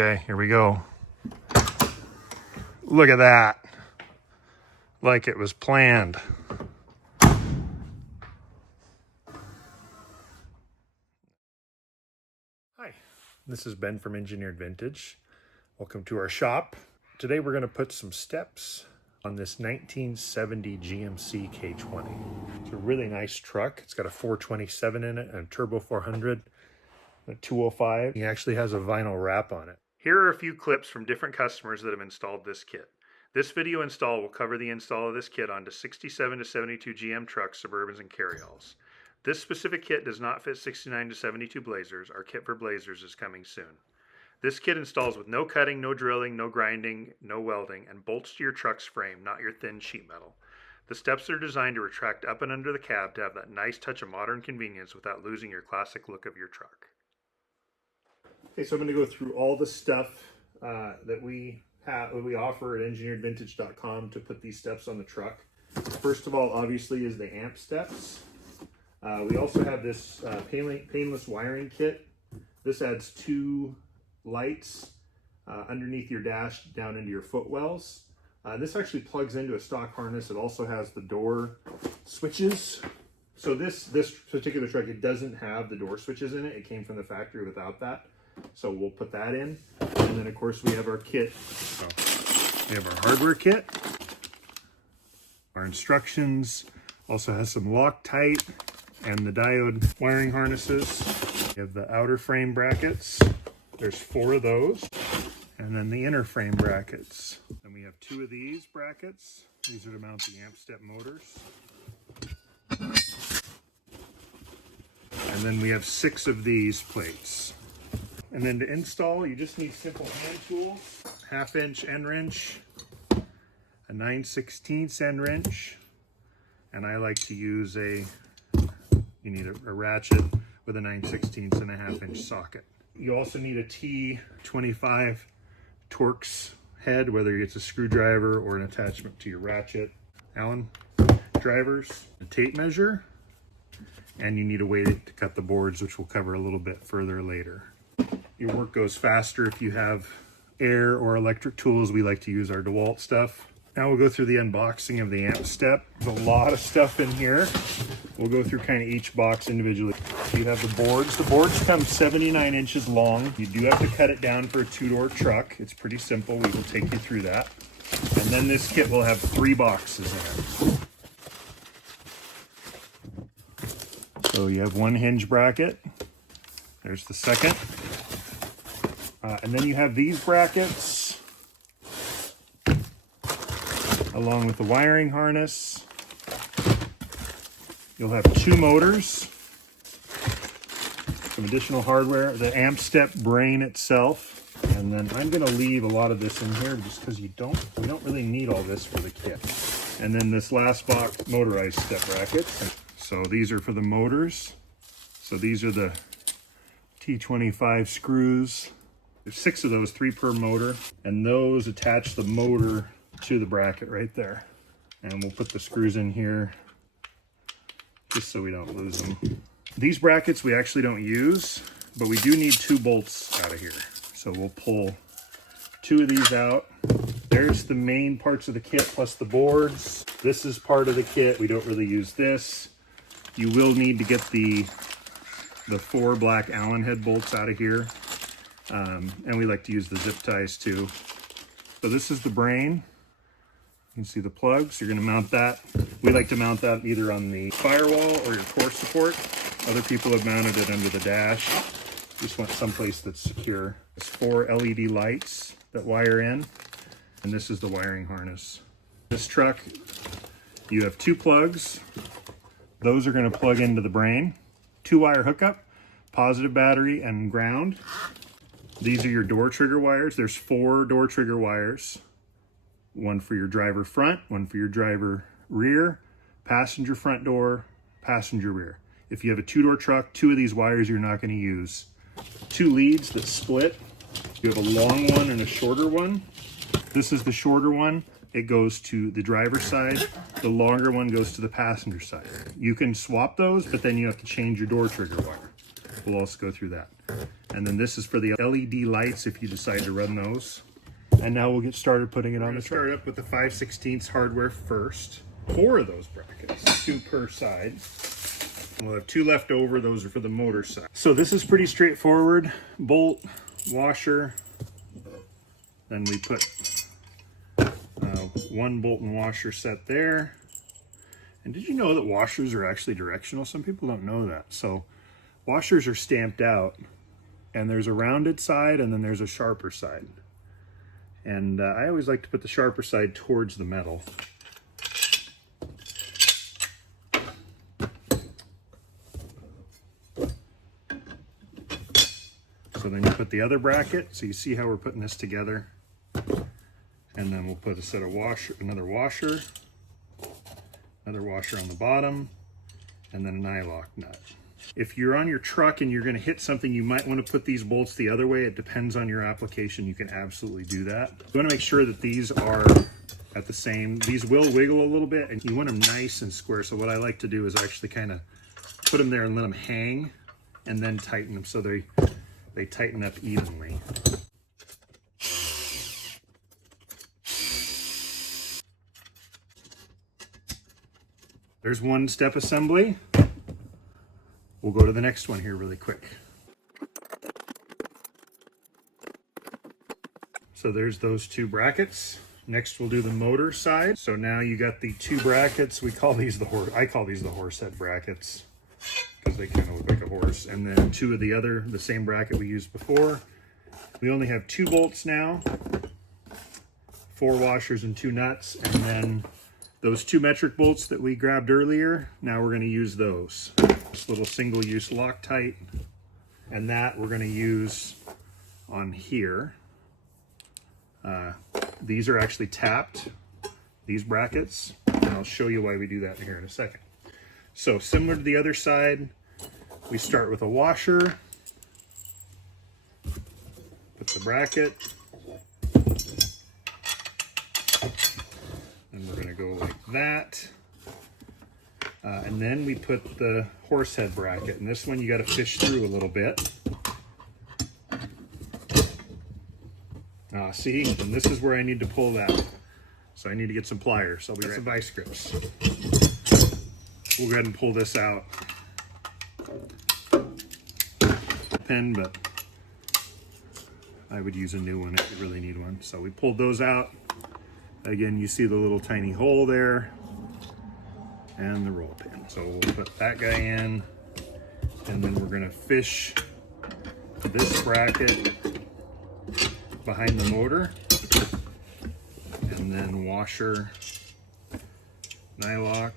Okay, here we go. Look at that. Like it was planned. Hi, this is Ben from Engineered Vintage. Welcome to our shop. Today we're going to put some steps on this 1970 GMC K20. It's a really nice truck. It's got a 427 in it and a turbo 400. A 205. He actually has a vinyl wrap on it. Here are a few clips from different customers that have installed this kit. This video install will cover the install of this kit onto 67 to 72 GM trucks, Suburbans, and carryalls. This specific kit does not fit 69 to 72 Blazers. Our kit for Blazers is coming soon. This kit installs with no cutting, no drilling, no grinding, no welding, and bolts to your truck's frame, not your thin sheet metal. The steps are designed to retract up and under the cab to have that nice touch of modern convenience without losing your classic look of your truck. Okay, so I'm going to go through all the stuff that we offer at engineeredvintage.com to put these steps on the truck. First of all, obviously, is the amp steps. We also have this painless wiring kit. This adds 2 lights underneath your dash down into your footwells. This actually plugs into a stock harness. It also has the door switches. So this particular truck, it doesn't have the door switches in it. It came from the factory without that. So we'll put that in. And then of course we have our kit. So we have our hardware kit. Our instructions also has some Loctite and the diode wiring harnesses. We have the outer frame brackets. There's 4 of those. And then the inner frame brackets. And we have 2 of these brackets. These are to mount the amp step motors. And then we have 6 of these plates. And then to install, you just need simple hand tools, 1/2-inch end wrench, a 9/16 end wrench, and I like to use you need a ratchet with a 9/16 and a 1/2-inch socket. You also need a T25 Torx head, whether it's a screwdriver or an attachment to your ratchet. Allen drivers, a tape measure, and you need a way to cut the boards, which we'll cover a little bit further later. Your work goes faster if you have air or electric tools. We like to use our DeWalt stuff. Now we'll go through the unboxing of the amp step. There's a lot of stuff in here. We'll go through kind of each box individually. You have the boards. The boards come 79 inches long. You do have to cut it down for a 2-door truck. It's pretty simple. We will take you through that. And then this kit will have 3 boxes in it. So you have 1 hinge bracket. There's the second. And then you have these brackets, along with the wiring harness. You'll have 2 motors, some additional hardware, the amp step brain itself, and then I'm going to leave a lot of this in here just because we don't really need all this for the kit. And then this last box, motorized step brackets. So these are for the motors. So these are the T25 screws. There's 6 of those, 3 per motor, and those attach the motor to the bracket right there. And we'll put the screws in here just so we don't lose them. These brackets we actually don't use, but we do need 2 bolts out of here. So we'll pull 2 of these out. There's the main parts of the kit plus the boards. This is part of the kit. We don't really use this. You will need to get the 4 black Allen head bolts out of here. And we like to use the zip ties too. So this is the brain. You can see the plugs. You're going to mount that. We like to mount that either on the firewall or your core support. Other people have mounted it under the dash. Just want someplace that's secure. There's 4 LED lights that wire in, and this is the wiring harness. This truck, you have 2 plugs. Those are going to plug into the brain. 2-wire hookup, positive battery and ground. These are your door trigger wires. There's 4 door trigger wires. 1 for your driver front, 1 for your driver rear, passenger front door, passenger rear. If you have a 2-door truck, 2 of these wires you're not going to use. 2 leads that split. You have a long one and a shorter one. This is the shorter one. It goes to the driver's side. The longer one goes to the passenger side. You can swap those, but then you have to change your door trigger wire. We'll also go through that. And then this is for the LED lights if you decide to run those. And now we'll get started putting it on the truck. Start up with the 5/16 hardware first. 4 of those brackets, 2 per side. We'll have 2 left over. Those are for the motor side. So this is pretty straightforward. Bolt, washer. Then we put 1 bolt and washer set there. And did you know that washers are actually directional? Some people don't know that. So washers are stamped out, and there's a rounded side and then there's a sharper side. And I always like to put the sharper side towards the metal. So then you put the other bracket, so you see how we're putting this together. And then we'll put a set of another washer on the bottom, and then an eye lock nut. If you're on your truck and you're going to hit something, you might want to put these bolts the other way. It depends on your application. You can absolutely do that. You want to make sure that these are at the same. These will wiggle a little bit, and you want them nice and square. So what I like to do is actually kind of put them there and let them hang, and then tighten them so they tighten up evenly. There's one step assembly. We'll go to the next one here really quick. So there's those 2 brackets. Next we'll do the motor side. So now you got the 2 brackets. I call these the horse head brackets because they kind of look like a horse. And then 2 of the same bracket we used before. We only have 2 bolts now, 4 washers and 2 nuts, and then those 2 metric bolts that we grabbed earlier, now we're going to use those. This little single-use Loctite, and that we're going to use on here. These are actually tapped, these brackets, and I'll show you why we do that here in a second. So similar to the other side, we start with a washer, put the bracket, and we're going to go like that. And then we put the horse head bracket, and this one you got to fish through a little bit. See, and this is where I need to pull that. So I need to get some pliers. I'll be right. Some vice grips. We'll go ahead and pull this out. Pen, but I would use a new one if you really need one. So we pulled those out. Again, you see the little tiny hole there and the roll pin. So we'll put that guy in, and then we're going to fish this bracket behind the motor, and then washer, nylock,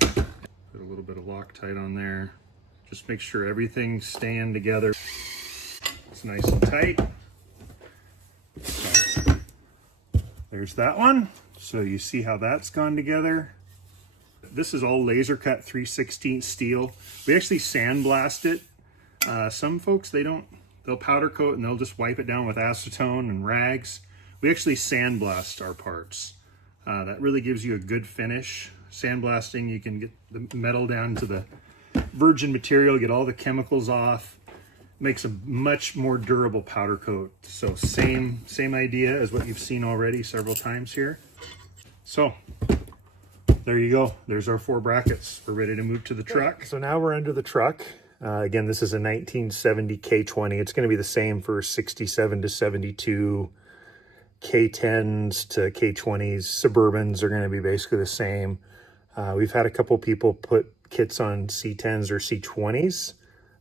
put a little bit of Loctite on there. Just make sure everything's staying together. It's nice and tight. So, there's that one. So you see how that's gone together. This is all laser cut 3/16 steel. We actually sandblast it. Some folks, they'll powder coat and they'll just wipe it down with acetone and rags. We actually sandblast our parts. That really gives you a good finish. Sandblasting, you can get the metal down to the virgin material, get all the chemicals off. Makes a much more durable powder coat. So same idea as what you've seen already several times here. So there you go. There's our 4 brackets. We're ready to move to the truck. So now we're under the truck. Again, this is a 1970 K20. It's going to be the same for 67 to 72, K10s to K20s. Suburbans are going to be basically the same. We've had a couple people put kits on C10s or C20s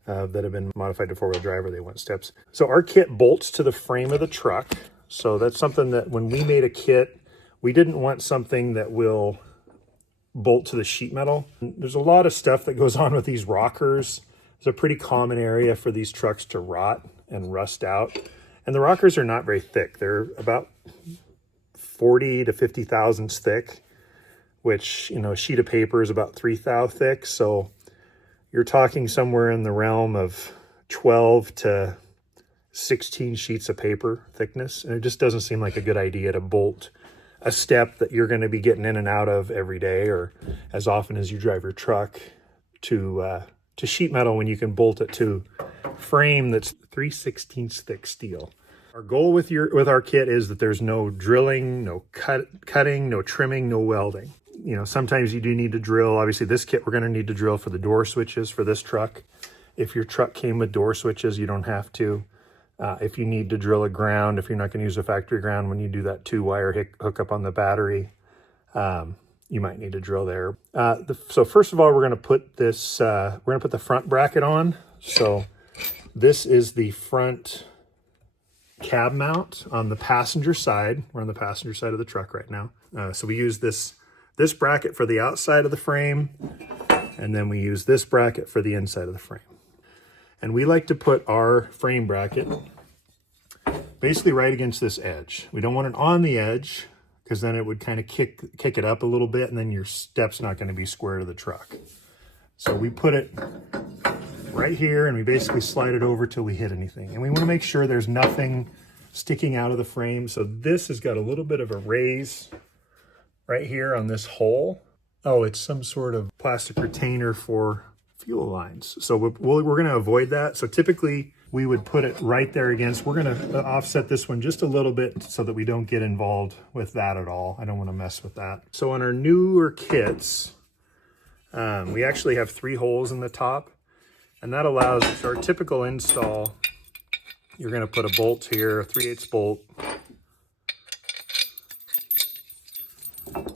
that have been modified to 4-wheel drive, or they want steps. So our kit bolts to the frame of the truck. So that's something that when we made a kit, we didn't want something that will bolt to the sheet metal. There's a lot of stuff that goes on with these rockers. It's a pretty common area for these trucks to rot and rust out. And the rockers are not very thick. They're about 40 to 50 thousandths thick, which, a sheet of paper is about 3 thou thick. So you're talking somewhere in the realm of 12 to 16 sheets of paper thickness. And it just doesn't seem like a good idea to bolt a step that you're going to be getting in and out of every day or as often as you drive your truck to sheet metal when you can bolt it to frame that's 3/16 thick steel. Our goal with our kit is that there's no drilling, no cutting, no trimming, no welding. You know, sometimes you do need to drill. Obviously this kit we're going to need to drill for the door switches for this truck. If your truck came with door switches, you don't have to. If you need to drill a ground, if you're not going to use a factory ground when you do that 2-wire hookup on the battery, you might need to drill there. So first of all, we're going to put this, we're going to put the front bracket on. So this is the front cab mount on the passenger side. We're on the passenger side of the truck right now. So we use this bracket for the outside of the frame, and then we use this bracket for the inside of the frame. And we like to put our frame bracket basically right against this edge. We don't want it on the edge because then it would kind of kick it up a little bit, and then your step's not going to be square to the truck. So we put it right here, and we basically slide it over till we hit anything. And we want to make sure there's nothing sticking out of the frame. So this has got a little bit of a raise right here on this hole. Oh, it's some sort of plastic retainer for fuel lines. So we're going to avoid that. So typically we would put it right there against. We're going to offset this one just a little bit so that we don't get involved with that at all. I don't want to mess with that. So on our newer kits, we actually have 3 holes in the top, and that allows, so our typical install, you're going to put a bolt here, a 3/8 bolt.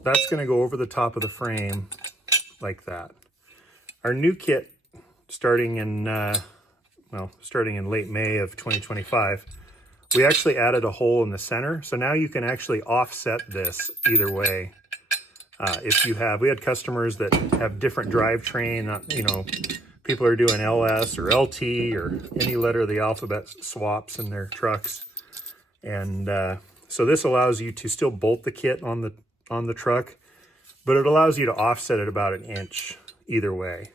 That's going to go over the top of the frame like that. Our new kit, starting in late May of 2025, we actually added a hole in the center. So now you can actually offset this either way. We had customers that have different drivetrain, you know, people are doing LS or LT or any letter of the alphabet swaps in their trucks. And so this allows you to still bolt the kit on the truck, but it allows you to offset it about 1 inch either way.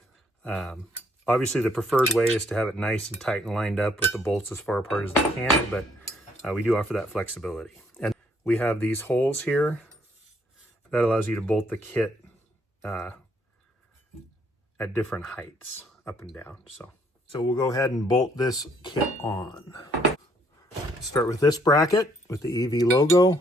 Obviously the preferred way is to have it nice and tight and lined up with the bolts as far apart as they can, but we do offer that flexibility. And we have these holes here that allows you to bolt the kit at different heights, up and down. So we'll go ahead and bolt this kit on. Start with this bracket with the EV logo.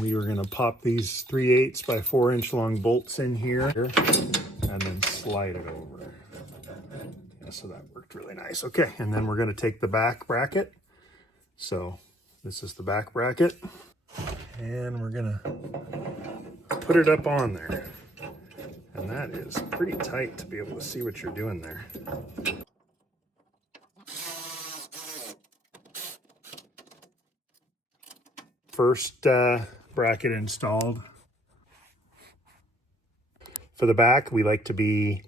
We are going to pop these 3/8 by 4-inch long bolts in here and then slide it over. Yeah, so that worked really nice. Okay, and then we're going to take the back bracket. So this is the back bracket, and we're going to put it up on there. And that is pretty tight to be able to see what you're doing there. First bracket installed. For the back, we like to be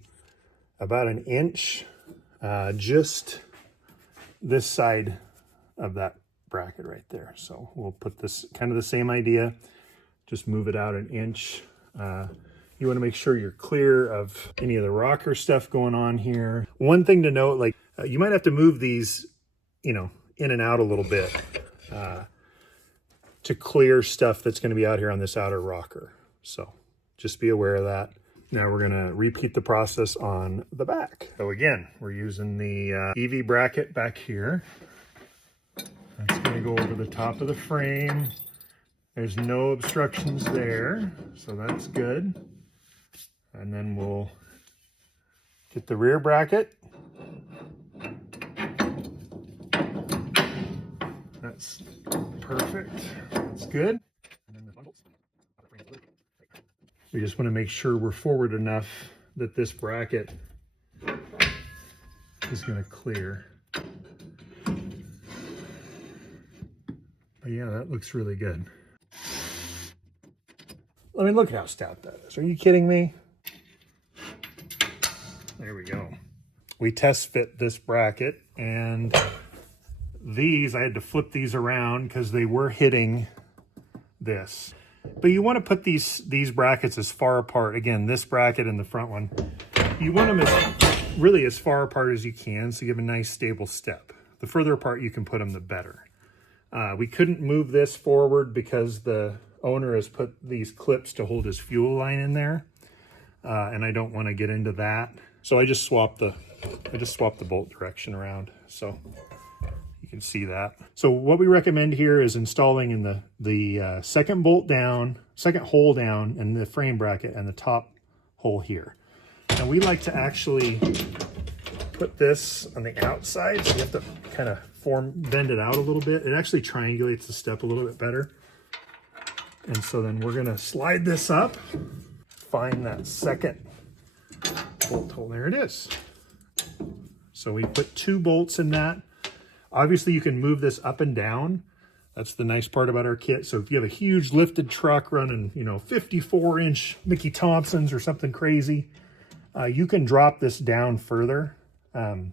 about 1 inch, just this side of that bracket right there. So we'll put this, kind of the same idea, just move it out 1 inch. You want to make sure you're clear of any of the rocker stuff going on here. One thing to note, like you might have to move these, you know, in and out a little bit to clear stuff that's going to be out here on this outer rocker. So just be aware of that. Now we're going to repeat the process on the back. So again, we're using the EV bracket back here. That's going to go over the top of the frame. There's no obstructions there, so that's good. And then we'll get the rear bracket. That's perfect. That's good. And then the bundles. We just want to make sure we're forward enough that this bracket is going to clear. But yeah, that looks really good. I mean, look at how stout that is. Are you kidding me? There we go. We test fit this bracket, and these, I had to flip these around because they were hitting this. But you want to put these brackets as far apart. Again, this bracket and the front one, you want them really as far apart as you can so you have a nice stable step. The further apart you can put them, the better. We couldn't move this forward because the owner has put these clips to hold his fuel line in there. And I don't want to get into that. So I just swapped the bolt direction around, so you can see that. So what we recommend here is installing in the second bolt down, second hole down in the frame bracket and the top hole here. And we like to actually put this on the outside, so you have to kind of bend it out a little bit. It actually triangulates the step a little bit better. And so then we're gonna slide this up, find that second bolt hole. There it is. So we put 2 bolts in that. Obviously you can move this up and down. That's the nice part about our kit. So if you have a huge lifted truck running, you know, 54-inch Mickey Thompsons or something crazy, you can drop this down further and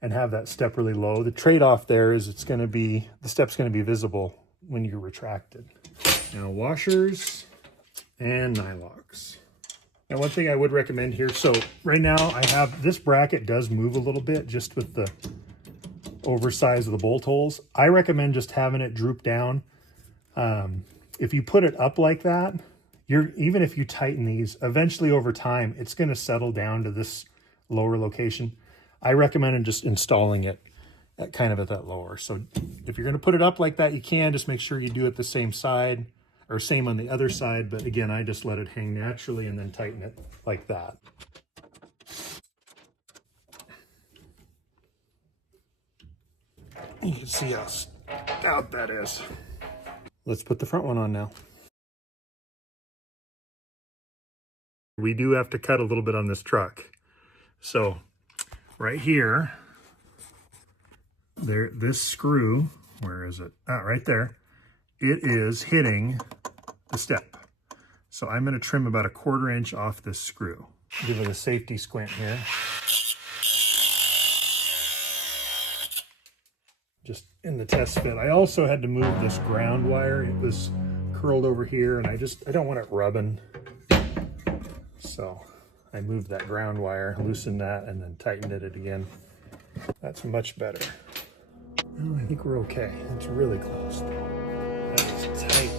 have that step really low. The trade-off there is the step's gonna be visible when you retract it. Now washers and nylocks. Now one thing I would recommend here, so right now I have, this bracket does move a little bit just with the oversize of the bolt holes. I recommend just having it droop down. If you put it up like that, even if you tighten these, eventually over time, it's gonna settle down to this lower location. I recommend just installing it at that lower. So if you're gonna put it up like that, you can just make sure you do it the same side or same on the other side. But again, I just let it hang naturally and then tighten it like that. You can see how stout that is. Let's put the front one on now. We do have to cut a little bit on this truck. So right here, this screw, where is it? Right there. It is hitting the step. So I'm going to trim about 1/4 inch off this screw. Give it a safety squint here. Just in the test fit. I also had to move this ground wire. It was curled over here and I don't want it rubbing. So I moved that ground wire, loosened that, and then tightened it again. That's much better. Oh, I think we're okay. It's really close though. That is tight.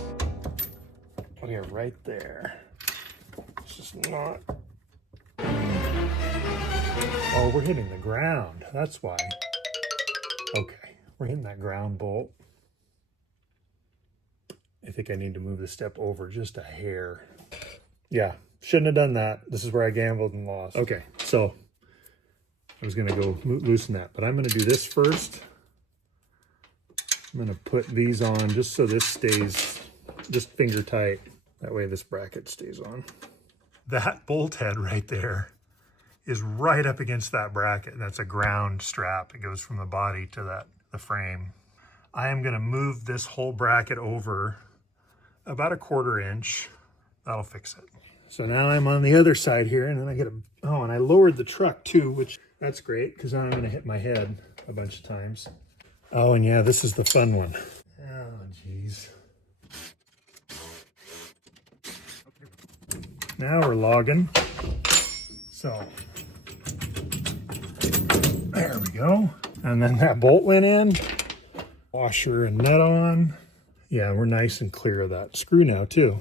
We are right there. It's just not. Oh, we're hitting the ground. That's why. Okay, we're hitting that ground bolt. I think I need to move the step over just a hair. Yeah, shouldn't have done that. This is where I gambled and lost. Okay, so I was gonna go loosen that, but I'm gonna do this first. I'm gonna put these on just so this stays just finger tight. That way this bracket stays on. That bolt head right there is right up against that bracket. That's a ground strap. It goes from the body to the frame. I am gonna move this whole bracket over about 1/4 inch. That'll fix it. So now I'm on the other side here, and then I get and I lowered the truck too, which that's great because now I'm gonna hit my head a bunch of times. Oh, and yeah, this is the fun one. Oh, geez. Now we're logging. So, there we go. And then that bolt went in. Washer and nut on. Yeah, we're nice and clear of that screw now too.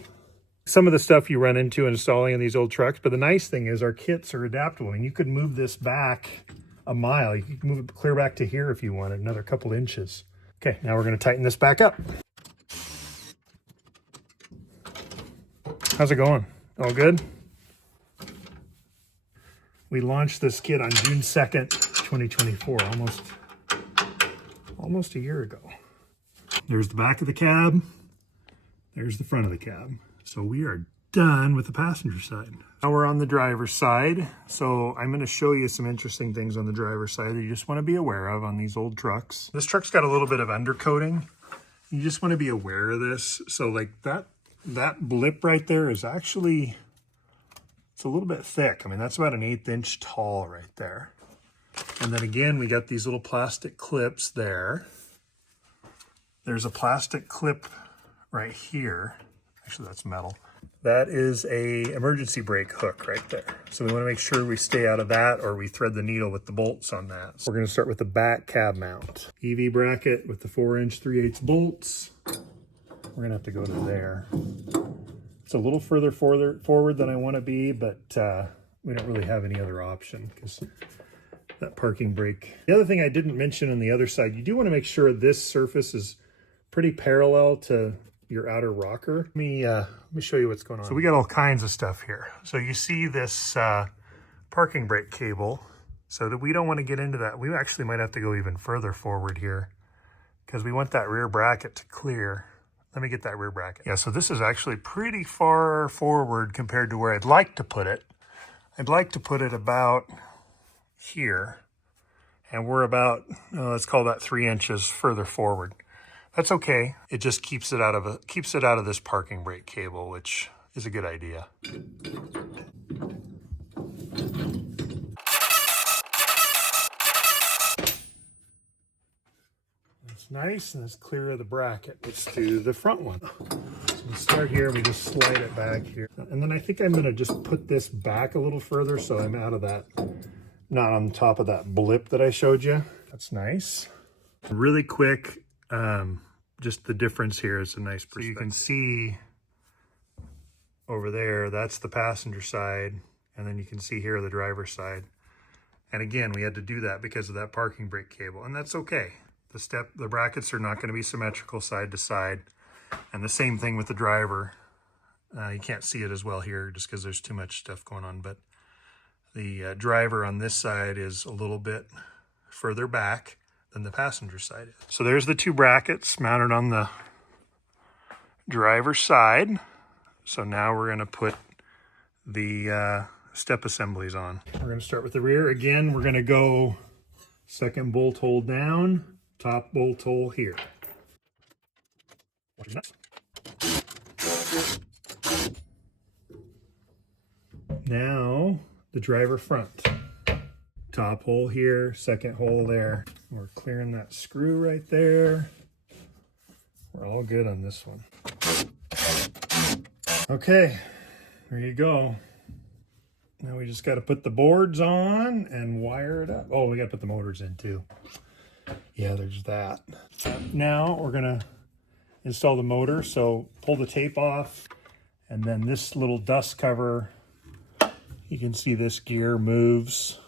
Some of the stuff you run into installing in these old trucks, but the nice thing is our kits are adaptable. And you could move this back a mile. You can move it clear back to here if you wanted, another couple inches. Okay, now we're gonna tighten this back up. How's it going? All good? We launched this kit on June 2nd, 2024, almost a year ago. There's the back of the cab. There's the front of the cab. So we are done with the passenger side. Now we're on the driver's side. So I'm going to show you some interesting things on the driver's side that you just want to be aware of on these old trucks. This truck's got a little bit of undercoating. You just want to be aware of this. So like that blip right there is actually, it's a little bit thick. I mean, that's about an 1/8 inch tall right there. And then again, we got these little plastic clips there. There's a plastic clip right here. Actually, that's metal. That is a emergency brake hook right there. So we want to make sure we stay out of that or we thread the needle with the bolts on that. So we're going to start with the back cab mount. EV bracket with the 4-inch 3/8 bolts. We're going to have to go to there. It's a little further forward than I want to be, but we don't really have any other option because that parking brake. The other thing I didn't mention on the other side, you do want to make sure this surface is pretty parallel to your outer rocker. Let me show you what's going on. So we got all kinds of stuff here. So you see this parking brake cable. So that we don't want to get into that. We actually might have to go even further forward here because we want that rear bracket to clear. Let me get that rear bracket. Yeah, so this is actually pretty far forward compared to where I'd like to put it. I'd like to put it about here, and we're about, let's call that 3 inches further forward. That's okay. It just keeps it out of this parking brake cable, which is a good idea. It's nice and it's clear of the bracket. Let's do the front one. So we start here, we just slide it back here. And then I think I'm gonna just put this back a little further so I'm out of that, not on top of that blip that I showed you. That's nice. Really quick, just the difference here is a nice perspective. So you can see over there, that's the passenger side, and then you can see here the driver's side. And again, we had to do that because of that parking brake cable, and that's okay. The brackets are not going to be symmetrical side to side, and the same thing with the driver. You can't see it as well here just because there's too much stuff going on, but the driver on this side is a little bit further back than the passenger side is. So there's the 2 brackets mounted on the driver's side. So now we're going to put the step assemblies on. We're going to start with the rear. Again, we're going to go second bolt hole down, top bolt hole here. Now the driver front. Top hole here, second hole there. We're clearing that screw right there. We're all good on this one. Okay, there you go. Now we just got to put the boards on and wire it up. Oh, we got to put the motors in too. Yeah, there's that. Now we're gonna install the motor. So pull the tape off, and then this little dust cover, you can see this gear moves.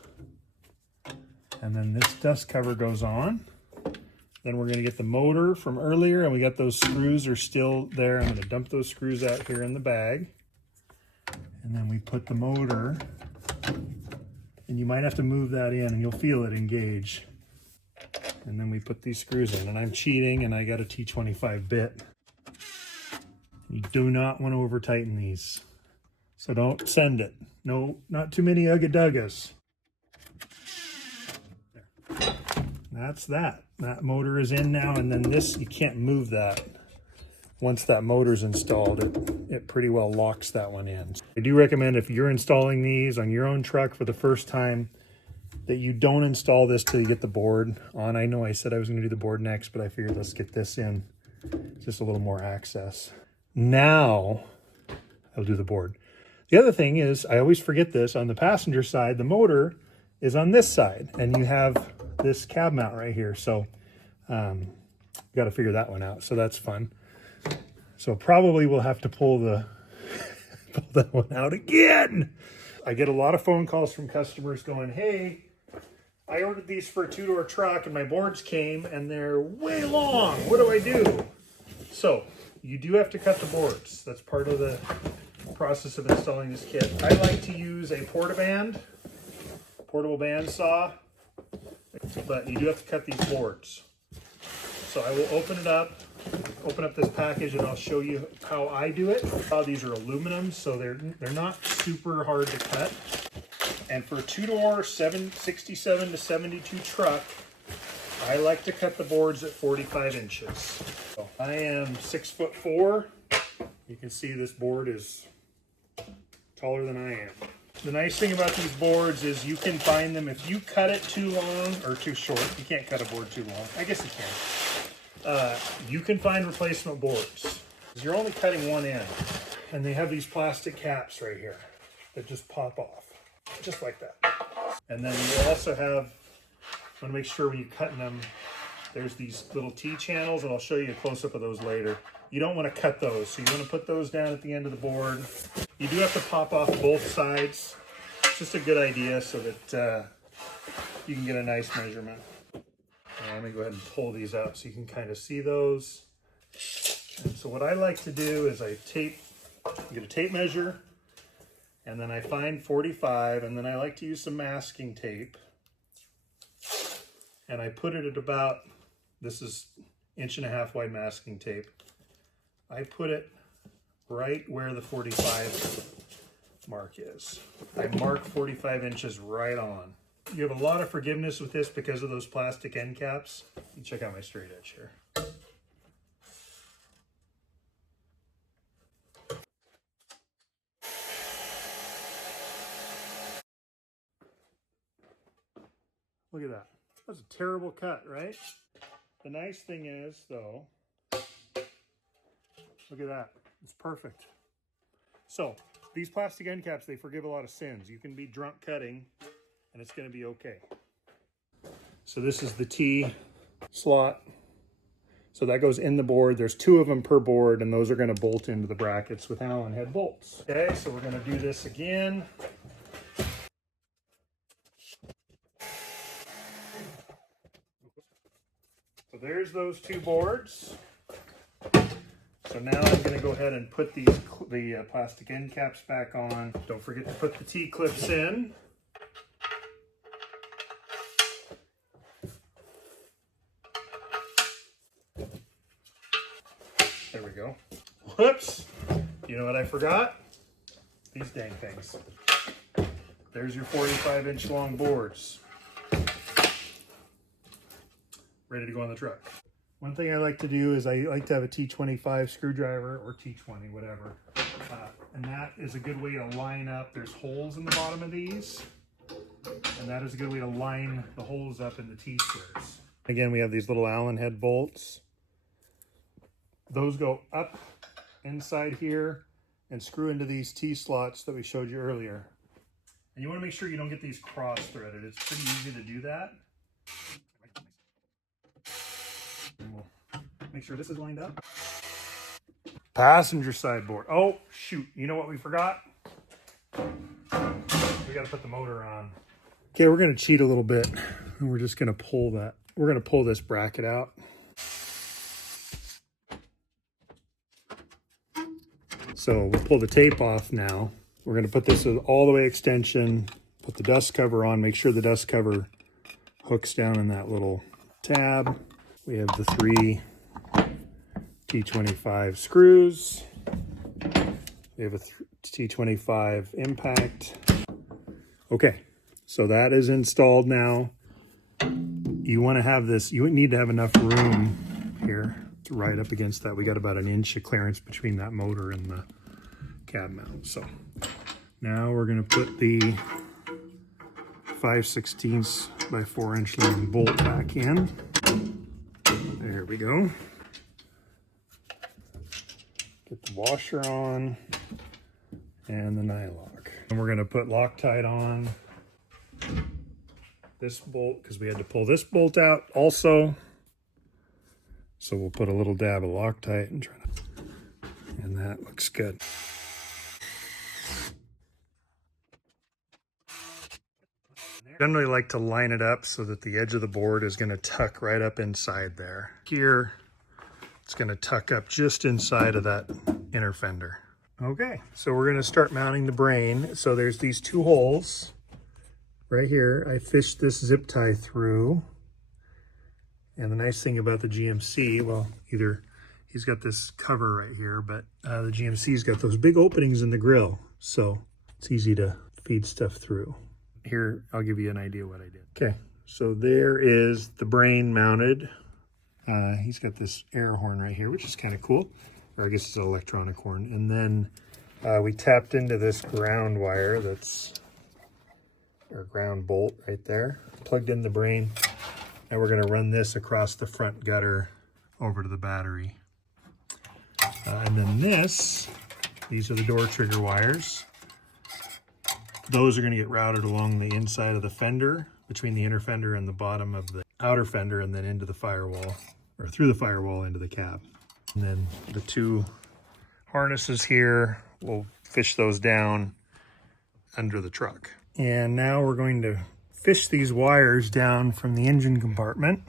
And then this dust cover goes on. Then we're gonna get the motor from earlier, and we got those screws are still there. I'm gonna dump those screws out here in the bag. And then we put the motor, and you might have to move that in and you'll feel it engage. And then we put these screws in, and I'm cheating and I got a T25 bit. You do not want to over tighten these. So don't send it. No, not too many ugga-duggas. That's that. That motor is in now, and then this, you can't move that. Once that motor's installed, it pretty well locks that one in. I do recommend if you're installing these on your own truck for the first time, that you don't install this till you get the board on. I know I said I was gonna do the board next, but I figured let's get this in. Just a little more access. Now, I'll do the board. The other thing is, I always forget this, on the passenger side, the motor is on this side, and you have this cab mount right here. So, got to figure that one out. So that's fun. So probably we'll have to pull that one out again. I get a lot of phone calls from customers going, hey, I ordered these for a 2-door truck and my boards came and they're way long. What do I do? So you do have to cut the boards. That's part of the process of installing this kit. I like to use a portable band saw, but you do have to cut these boards. So I will open up this package, and I'll show you how I do it. These are aluminum, so they're not super hard to cut. And for a 2-door 67 to 72 truck, I like to cut the boards at 45 inches. So I am 6'4". You can see this board is taller than I am. The nice thing about these boards is you can find them, if you cut it too long or too short, you can't cut a board too long. I guess you can. You can find replacement boards. You're only cutting one end. And they have these plastic caps right here that just pop off, just like that. And then you also have, I want to make sure when you're cutting them, there's these little T-channels, and I'll show you a close-up of those later. You don't want to cut those, so you want to put those down at the end of the board. You do have to pop off both sides It's just a good idea so that you can get a nice measurement. Let me go ahead and pull these up so you can kind of see those. And so what I like to do is I get a tape measure, and then I find 45, and then I like to use some masking tape. And I put it at about, this is 1.5 wide masking tape. I put it right where the 45 mark is. I mark 45 inches right on. You have a lot of forgiveness with this because of those plastic end caps. You check out my straight edge here. Look at that. That's a terrible cut, right? The nice thing is, though, look at that. It's perfect. So, these plastic end caps, they forgive a lot of sins. You can be drunk cutting, and it's going to be okay. So this is the T slot. So that goes in the board. There's 2 of them per board, and those are going to bolt into the brackets with Allen head bolts. Okay, so we're going to do this again. So there's those 2 boards. So now I'm going to go ahead and put the plastic end caps back on. Don't forget to put the T-clips in. There we go. Whoops! You know what I forgot? These dang things. There's your 45-inch long boards. Ready to go on the truck. One thing I like to do is I like to have a T25 screwdriver, or T20, whatever. And that is a good way to line up. There's holes in the bottom of these. And that is a good way to line the holes up in the T-squares. Again, we have these little Allen head bolts. Those go up inside here and screw into these T-slots that we showed you earlier. And you want to make sure you don't get these cross-threaded. It's pretty easy to do that. And we'll make sure this is lined up. Passenger side board. Oh, shoot. You know what we forgot? We got to put the motor on. Okay, we're going to cheat a little bit. And we're just going to pull that. We're going to pull this bracket out. So we'll pull the tape off now. We're going to put this all the way extension, put the dust cover on, make sure the dust cover hooks down in that little tab. We have the 3 T25 screws. We have a T25 impact. Okay, so that is installed now. You want to have this, you need to have enough room here to ride up against that. We got about 1 inch of clearance between that motor and the cab mount. So now we're going to put the 5/16 by 4 inch long bolt back in. There we go. Get the washer on and the nylock. And we're going to put Loctite on this bolt because we had to pull this bolt out also. So we'll put a little dab of Loctite and try to, and that looks good. Generally like to line it up so that the edge of the board is going to tuck right up inside there. Here, it's going to tuck up just inside of that inner fender. Okay, so we're going to start mounting the brain. So there's these 2 holes right here. I fished this zip tie through. And the nice thing about the GMC, well, either he's got this cover right here, but the GMC's got those big openings in the grill. So it's easy to feed stuff through. Here, I'll give you an idea what I did. Okay, so there is the brain mounted. He's got this air horn right here, which is kind of cool. Or I guess it's an electronic horn. And then we tapped into this ground wire that's, or ground bolt right there. Plugged in the brain. And we're gonna run this across the front gutter over to the battery. And then these are the door trigger wires. Those are going to get routed along the inside of the fender, between the inner fender and the bottom of the outer fender, and then into the firewall, or through the firewall into the cab. And then the 2 harnesses here, we'll fish those down under the truck. And now we're going to fish these wires down from the engine compartment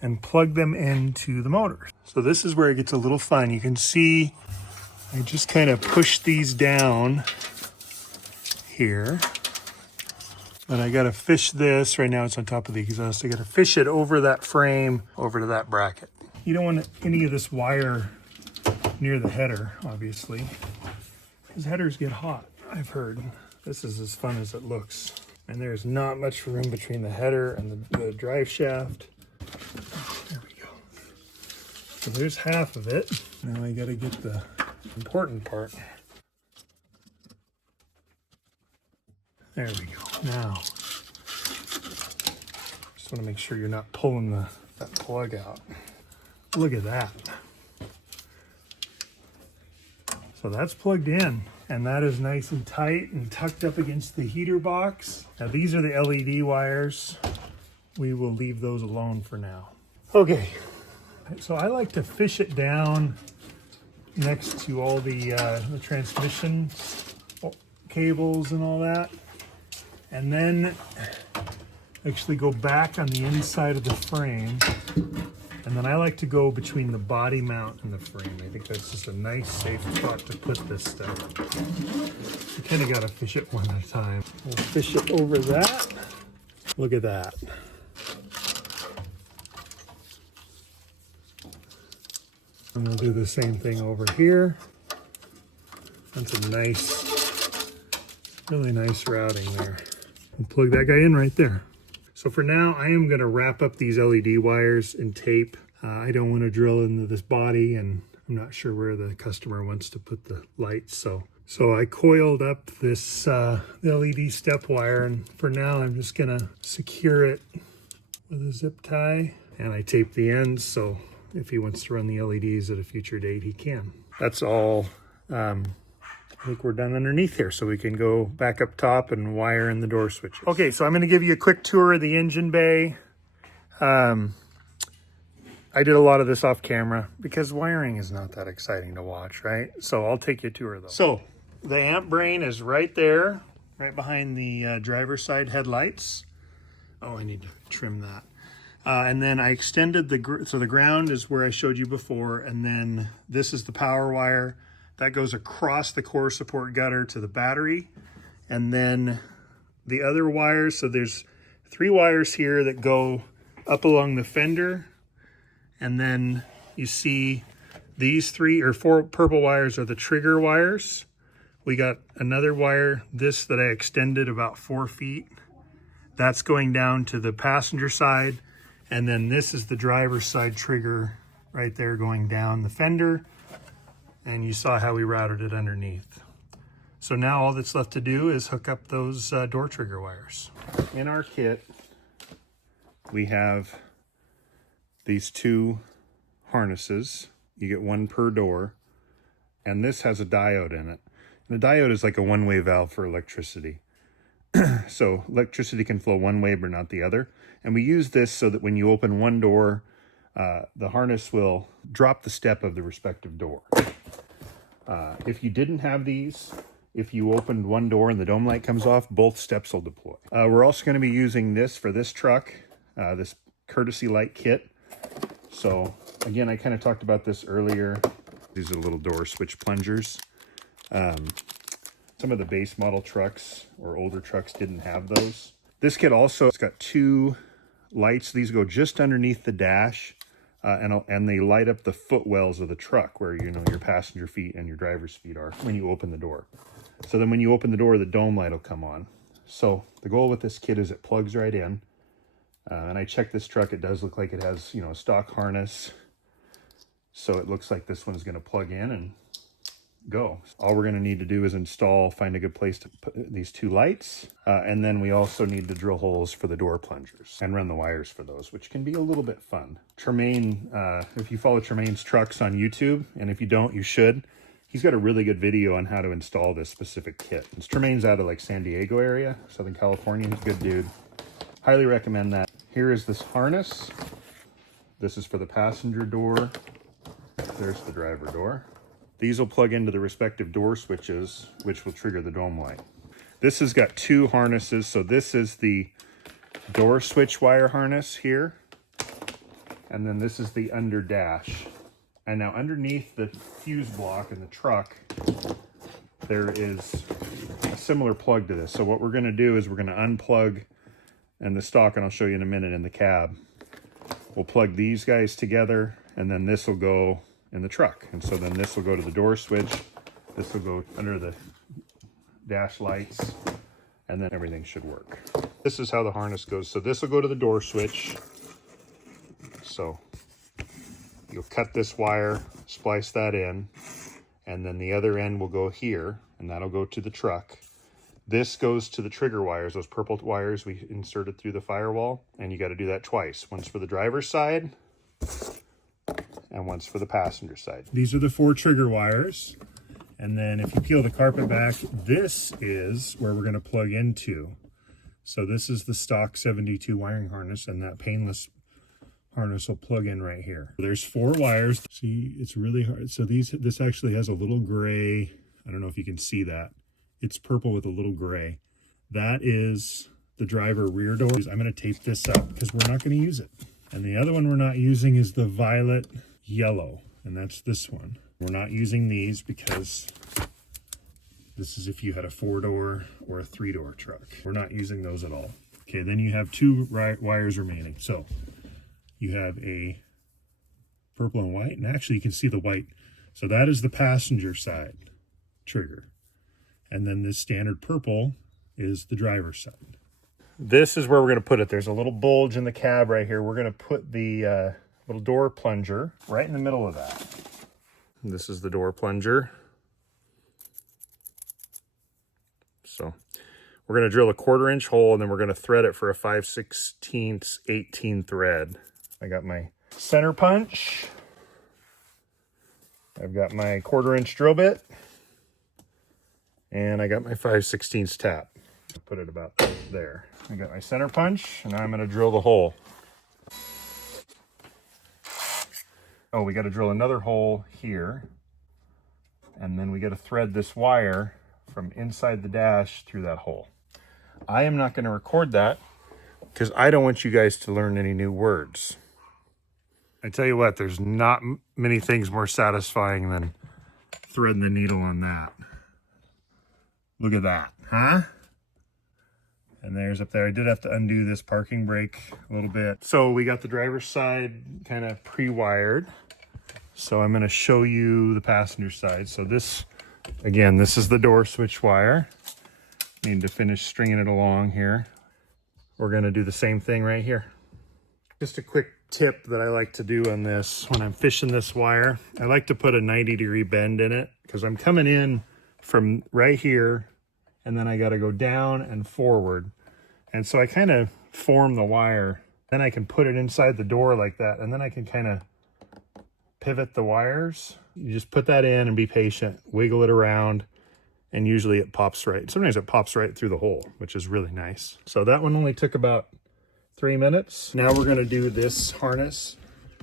and plug them into the motors. So this is where it gets a little fun. You can see I just kind of push these down here. And I gotta fish this, right now it's on top of the exhaust. I gotta fish it over that frame, over to that bracket. You don't want any of this wire near the header, obviously, because headers get hot, I've heard. This is as fun as it looks. And there's not much room between the header and the drive shaft. There we go. So there's half of it. Now I gotta get the important part. There we go. Now, just want to make sure you're not pulling that plug out. Look at that. So that's plugged in, and that is nice and tight and tucked up against the heater box. Now these are the LED wires. We will leave those alone for now. Okay, so I like to fish it down next to all the transmission cables and all that. And then actually go back on the inside of the frame. And then I like to go between the body mount and the frame. I think that's just a nice, safe spot to put this stuff. You kind of got to fish it one at a time. We'll fish it over that. Look at that. And we'll do the same thing over here. That's a nice, really nice routing there. And plug that guy in right there. So for now, I am going to wrap up these LED wires in tape. I don't want to drill into this body, and I'm not sure where the customer wants to put the lights. So I coiled up this LED step wire, and for now, I'm just going to secure it with a zip tie. And I taped the ends, so if he wants to run the LEDs at a future date, he can. That's all. I think we're done underneath here, so we can go back up top and wire in the door switches. Okay, so I'm going to give you a quick tour of the engine bay. I did a lot of this off camera because wiring is not that exciting to watch, right? So I'll take you a tour though. So the amp brain is right there, right behind the driver's side headlights. Oh, I need to trim that. And then I extended so the ground is where I showed you before, and then this is the power wire. That goes across the core support gutter to the battery. And then the other wires, so there's 3 wires here that go up along the fender. And then you see these 3 or 4 purple wires are the trigger wires. We got another wire, this that I extended about 4 feet. That's going down to the passenger side. And then this is the driver's side trigger right there going down the fender. And you saw how we routed it underneath. So now all that's left to do is hook up those door trigger wires. In our kit, we have these 2 harnesses. You get 1 per door, and this has a diode in it. And the diode is like a one-way valve for electricity. So electricity can flow one way but not the other. And we use this so that when you open one door, the harness will drop the step of the respective door. If you didn't have these, if you opened one door and the dome light comes off, both steps will deploy. We're also going to be using this for this truck, this courtesy light kit. So again, I kind of talked about this earlier. These are little door switch plungers. Some of the base model trucks or older trucks didn't have those. This kit also, it's got 2 lights. These go just underneath the dash. And they light up the footwells of the truck where, you know, your passenger feet and your driver's feet are when you open the door. So then when you open the door, the dome light will come on. So the goal with this kit is it plugs right in. And I checked this truck. It does look like it has, you know, a stock harness. So it looks like this one is going to plug in and go. All we're going to need to do is find a good place to put these 2 lights. And then we also need to drill holes for the door plungers and run the wires for those, which can be a little bit fun. Tremaine, if you follow Tremaine's trucks on YouTube, and if you don't, you should. He's got a really good video on how to install this specific kit. Tremaine's out of like San Diego area, Southern California. He's a good dude. Highly recommend that. Here is this harness. This is for the passenger door. There's the driver door. These will plug into the respective door switches, which will trigger the dome light. This has got two harnesses. So this is the door switch wire harness here. And then this is the under dash. And now underneath the fuse block in the truck, there is a similar plug to this. So what we're gonna do is we're gonna unplug, and the stock, and I'll show you in a minute in the cab. We'll plug these guys together, and then this will go in the truck. And so then this will go to the door switch. This will go under the dash lights, and then everything should work. This is how the harness goes. So this will go to the door switch. So you'll cut this wire, splice that in, and then the other end will go here, and that'll go to the truck. This goes to the trigger wires, those purple wires we inserted through the firewall, and you got to do that twice. Once for the driver's side, and once for the passenger side. These are the 4 trigger wires. And then if you peel the carpet back, this is where we're going to plug into. So this is the stock 72 wiring harness, and that painless harness will plug in right here. There's 4 wires. See, it's really hard. So this actually has a little gray. I don't know if you can see that. It's purple with a little gray. That is the driver rear door. I'm going to tape this up because we're not going to use it. And the other one we're not using is the violet yellow, and that's this one. We're not using these because this is if you had a 4-door or a 3-door truck. We're not using those at all. Okay, then you have 2 wires remaining. So you have a purple and white, and actually you can see the white. So that is the passenger side trigger. And then this standard purple is the driver's side. This is where we're going to put it. There's a little bulge in the cab right here. We're going to put the little door plunger right in the middle of that. This is the door plunger. So we're going to drill a 1/4-inch hole, and then we're going to thread it for a 5/16 18 thread. I got my center punch. I've got my 1/4-inch drill bit. And I got my 5/16 tap. I'll put it about there. I got my center punch, and now I'm going to drill the hole. Oh, we got to drill another hole here. And then we got to thread this wire from inside the dash through that hole. I am not going to record that because I don't want you guys to learn any new words. I tell you what, there's not many things more satisfying than threading the needle on that. Look at that, huh? And there's up there. I did have to undo this parking brake a little bit. So we got the driver's side kind of pre-wired. So I'm going to show you the passenger side. So this, again, this is the door switch wire. Need to finish stringing it along here. We're going to do the same thing right here. Just a quick tip that I like to do on this when I'm fishing this wire. I like to put a 90-degree bend in it because I'm coming in from right here, and then I got to go down and forward. And so I kind of form the wire. Then I can put it inside the door like that, and then I can kind of pivot the wires. You just put that in and be patient, wiggle it around, and usually it pops right. Sometimes it pops right through the hole, which is really nice. So that one only took about 3 minutes. Now we're going to do this harness.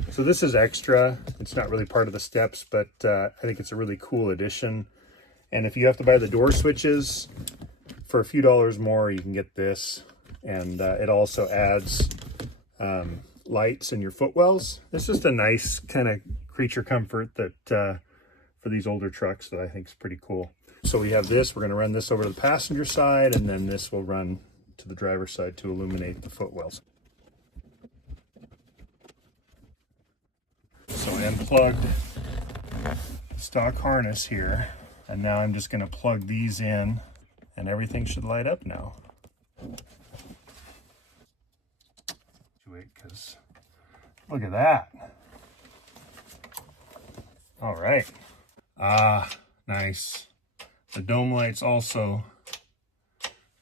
So this is extra. It's not really part of the steps, but I think it's a really cool addition. And if you have to buy the door switches for a few dollars more, you can get this. And it also adds lights in your footwells. It's just a nice kind of creature comfort that for these older trucks that I think is pretty cool. So we have this. We're going to run this over to the passenger side, and then this will run to the driver's side to illuminate the footwells. So I unplugged the stock harness here. And now I'm just going to plug these in, and everything should light up now. Wait, because look at that. All right. Ah, nice. The dome light's also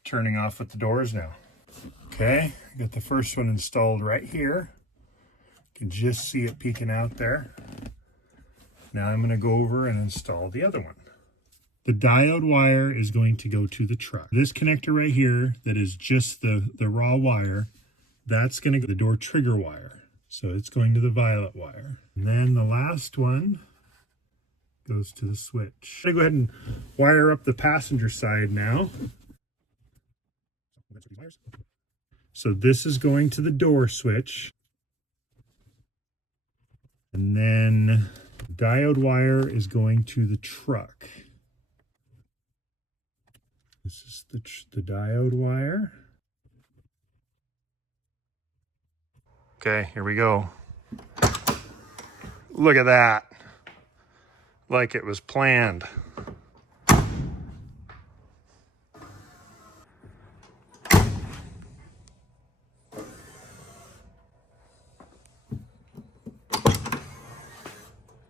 turning off with the doors now. Okay, I got the first one installed right here. You can just see it peeking out there. Now I'm going to go over and install the other one. The diode wire is going to go to the truck. This connector right here, that is just the raw wire, that's going to go to the door trigger wire. So it's going to the violet wire. And then the last one goes to the switch. I'm going to go ahead and wire up the passenger side now. So this is going to the door switch. And then diode wire is going to the truck. This is the diode wire. Okay, here we go. Look at that. Like it was planned.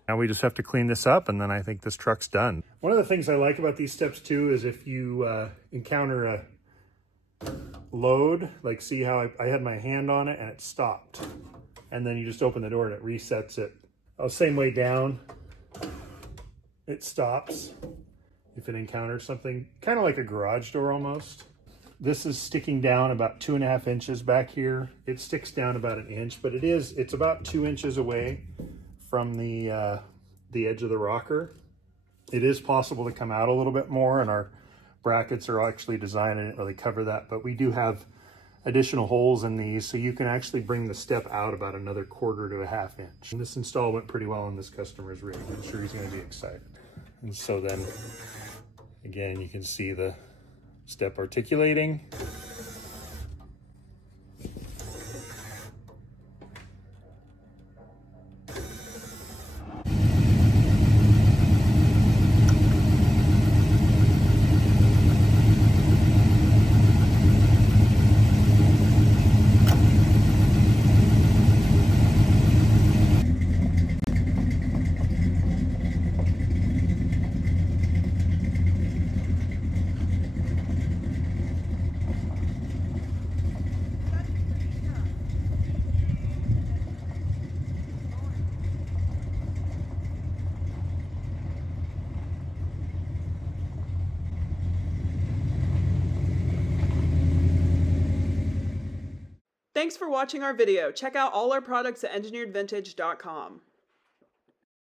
Now we just have to clean this up, and then I think this truck's done. One of the things I like about these steps too is if you encounter a load, like see how I had my hand on it and it stopped. And then you just open the door and it resets it. Same way down, it stops if it encounters something, kind of like a garage door almost. This is sticking down about 2.5 inches back here. It sticks down about 1 inch, but it's about 2 inches away from the edge of the rocker. It is possible to come out a little bit more, and our brackets are actually designed and didn't really cover that, but we do have additional holes in these, so you can actually bring the step out about another 1/4 to 1/2 inch. And this install went pretty well on this customer's rig. I'm sure he's going to be excited. And so then, again, you can see the step articulating. Thanks for watching our video. Check out all our products at engineeredvintage.com.